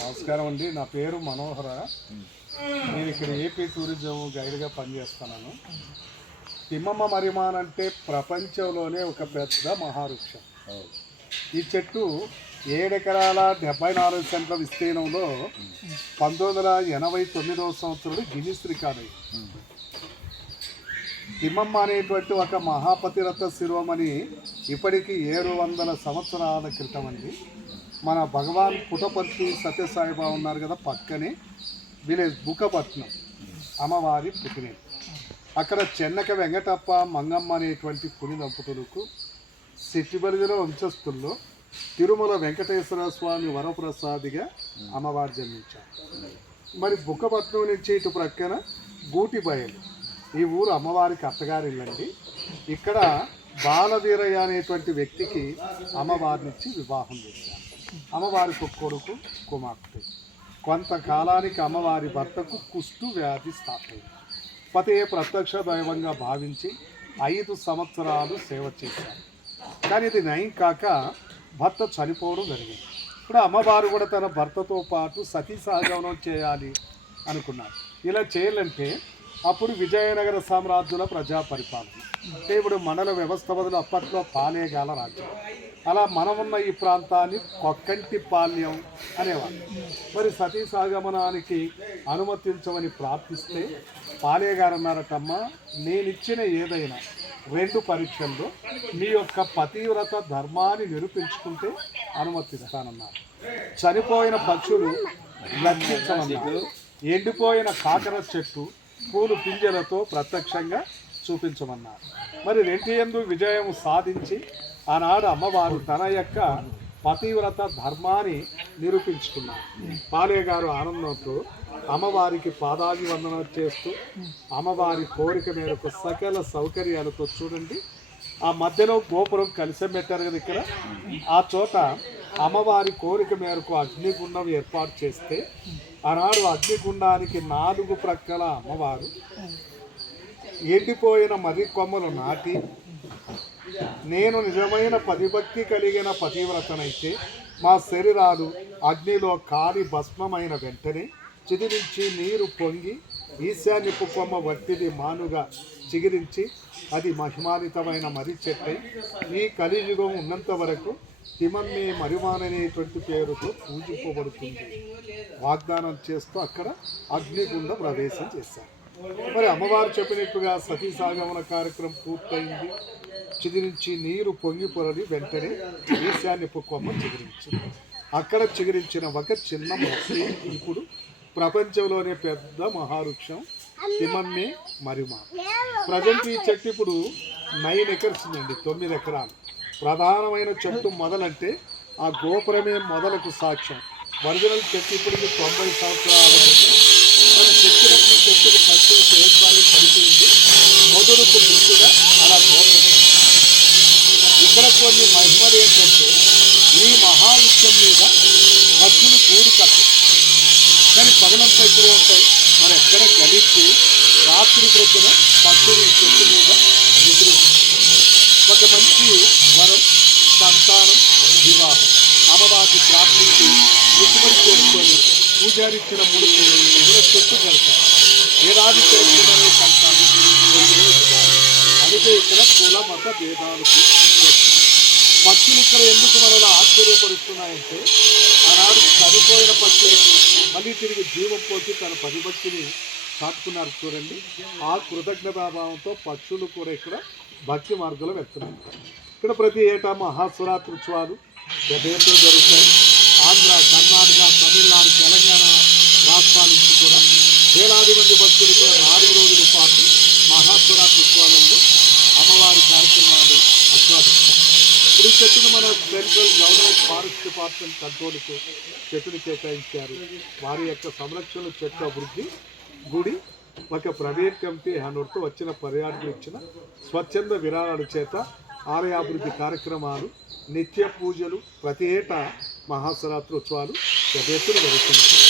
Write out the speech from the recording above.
నమస్కారం అండి. నా పేరు మనోహర. నేను ఇక్కడ ఏపీ టూరిజం గైడ్గా పనిచేస్తున్నాను. తిమ్మమ్మ మర్రిమాన్ అంటే ప్రపంచంలోనే ఒక పెద్ద మహావృక్షం. ఈ చెట్టు 7 ఎకరాల 74 సెంట్ల విస్తీర్ణంలో 1989వ సంవత్సరంలో గిన్నిస్ రికార్డు అయింది. తిమ్మమ్మ అనేటువంటి ఒక మహాపతిరథ శిరోమణి ఇప్పటికీ 700 సంవత్సరాల క్రితం అండి. మన భగవాన్ పుటపర్తి సత్యసాయిబాబా ఉన్నారు కదా, పక్కనే విలేజ్ బుకపట్నం అమ్మవారి పుట్టినది. అక్కడ చెన్నక వెంకటప్ప మంగమ్మ అనేటువంటి పుని దంపతులకు సిట్టిబలిలో వంశస్థుల్లో తిరుమల వెంకటేశ్వర స్వామి వరప్రసాదిగా అమ్మవారు జన్మించారు. మరి బుక్కపట్నం నుంచి ఇటు ప్రక్కన గూటి బయలు, ఈ ఊరు అమ్మవారికి అత్తగారి ఇల్లండి. ఇక్కడ బాలవీరయ్య అనేటువంటి వ్యక్తికి అమ్మవారినిచ్చి వివాహం చేశారు. అమ్మవారికి ఒక కొడుకు, కుమార్తె. కొంతకాలానికి అమ్మవారి భర్తకు కుష్టు వ్యాధి స్టార్ట్ అయింది. పతే ప్రత్యక్ష దైవంగా భావించి 5 సంవత్సరాలు సేవ చేశారు. కానీ ఇది నయం కాక భర్త చనిపోవడం జరిగింది. ఇప్పుడు అమ్మవారు కూడా తన భర్తతో పాటు సతీ సహగమనం చేయాలి అనుకున్నారు. ఇలా చేయాలంటే అప్పుడు విజయనగర సామ్రాజ్యుల ప్రజా పరిపాలన అంటే ఇప్పుడు మండల వ్యవస్థ బదులు అప్పట్లో పాలేగాల రాజ్యం. అలా మనమున్న ఈ ప్రాంతాన్ని కొక్కంటి పాల్యం అనేవాళ్ళు. మరి సతీ సహగమనానికి అనుమతించమని ప్రార్థిస్తే పాలేగారు అన్నారటమ్మా, నేనిచ్చిన ఏదైనా 2 పరీక్షల్లో మీ యొక్క పతివ్రత ధర్మాన్ని నిరూపించుకుంటే అనుమతిస్తానన్నారు. చనిపోయిన పక్షులు లక్షించమన్నారు. ఎండిపోయిన కాకర చెట్టు పూలు పింజలతో ప్రత్యక్షంగా చూపించమన్నారు. మరి 2 యందు విజయం సాధించి ఆనాడు అమ్మవారు తన యొక్క పతివ్రత ధర్మాన్ని నిరూపించుకున్నారు. పాలే గారు ఆనందంతో అమ్మవారికి పాదాభివందనం చేస్తూ అమ్మవారి కోరిక మేరకు సకల సౌకర్యాలతో చూడండి, ఆ మధ్యలో గోపురం కలిసి పెట్టారు కదా ఇక్కడ, ఆ చోట అమ్మవారి కోరిక మేరకు అగ్నిగుండం ఏర్పాటు చేస్తే ఆనాడు అగ్నిగుండానికి 4 ప్రక్కల అమ్మవారు ఎండిపోయిన మర్రి కొమ్మలు నాటి, నేను నిజమైన పతిభక్తి కలిగిన పతివ్రతనైతే మా శరీరాలు అగ్నిలో కాలి భస్మమైన వెంటనే చిదిరించి నీరు పొంగి ఈశాన్యపు కొమ్మ వట్టిది మానుగా చిగిరించి అది మహిమానితమైన మర్రి చెట్టై ఈ కలియుగం ఉన్నంత వరకు తిమ్మమ్మ మర్రిమాన్ అనేటువంటి పేరుతో పూజింపబడుతుంది వాగ్దానం చేస్తూ అక్కడ అగ్నిగుండ ప్రవేశం చేశారు. మరి అమ్మవారు చెప్పినట్టుగా సతీ సాగమన కార్యక్రమం పూర్తయింది. చిగురించి నీరు పొంగి పొరలి వెంటనే ఈశాన్యపు కొమ్మ చిగురించింది. అక్కడ చిగురించిన ఒక చిన్న మొక్క ఇప్పుడు ప్రపంచంలోనే పెద్ద మహావృక్షం తిమ్మమ్మ మర్రిమాన్. ప్రజెంట్ ఈ చెట్టు ఇప్పుడు 9 ఎకర్స్ ఉందండి, 9 ఎకరాలు. ప్రధానమైన చెట్టు మొదలంటే ఆ గోపురమే మొదలకు సాక్ష్యం. ఒరిజినల్ చెట్టు ఇప్పటికి 90 సంవత్సరాల మనం చెట్టుకు పంచిన సేద్వారం పడిపోయింది. మొదలుకు గుర్తుగా అలా గోపురం. ఇక్కడ కొన్ని మహిమలు ఏంటంటే ఈ మహావృక్షం మీద పక్షులు కూడి కట్ట, కానీ పగలంతా ఇక్కడే ఉంటాయి. మరి ఎక్కడ కలిసి రాత్రి ప్రొద్దున పక్షులు చెట్టు మీద నిద్రిస్తాయి. ఒక మంచి వరం, సంతానం, వివాహం అమ్మవారికి ప్రార్థించి రుచిపడి చేసుకొని పూజారిచ్చిన ముడుపు చెట్టు కడతారు. ఏడాది తెలుసుకునే సంతానం. అందుకే ఇక్కడ కుల మత భేదాలకు పక్షులు ఇక్కడ ఎందుకు మనలో ఆశ్చర్యపరుస్తున్నాయంటే ఆనాడు చనిపోయిన పక్షులకు మళ్ళీ తిరిగి జీవం పోసి తన పతిభక్తిని చాటుకున్నారు చూడండి. ఆ కృతజ్ఞతాభావంతో పక్షులు కూడా ఇక్కడ భక్తి మార్గంలో వెళ్తున్నాయి. ఇక్కడ ప్రతి ఏటా మహాశివరాత్రి ఉత్సవాలు పెద్ద ఎత్తున జరుగుతాయి. ఆంధ్ర, కర్ణాటక, తమిళనాడు, తెలంగాణ రాష్ట్రాల నుంచి కూడా వేలాది మంది భక్తులు కూడా 4 రోజుల పాటు మహాశివరాత్రి ఉత్సవాలలో అమ్మవారి కార్యక్రమాలు ఆస్వాదిస్తారు. ఇప్పుడు ఈ చెట్టును మన సెంట్రల్ గవర్నమెంట్ ఫారెస్ట్ డిపార్ట్మెంట్ కంట్రోల్కు చెట్టును కేటాయించారు. వారి యొక్క సంరక్షణ, చెట్టు అభివృద్ధి, గుడి ఒక ప్రైవేట్ కమిటీ హ్యాండ్ఓవర్తో వచ్చిన పర్యాటకులు ఇచ్చిన స్వచ్ఛంద విరాళాల చేత ఆలయాభివృద్ధి కార్యక్రమాలు, నిత్య పూజలు, ప్రతి ఏటా మహాశివరాత్రి ఉత్సవాలు పెద్ద ఎత్తున జరుగుతున్నాయి.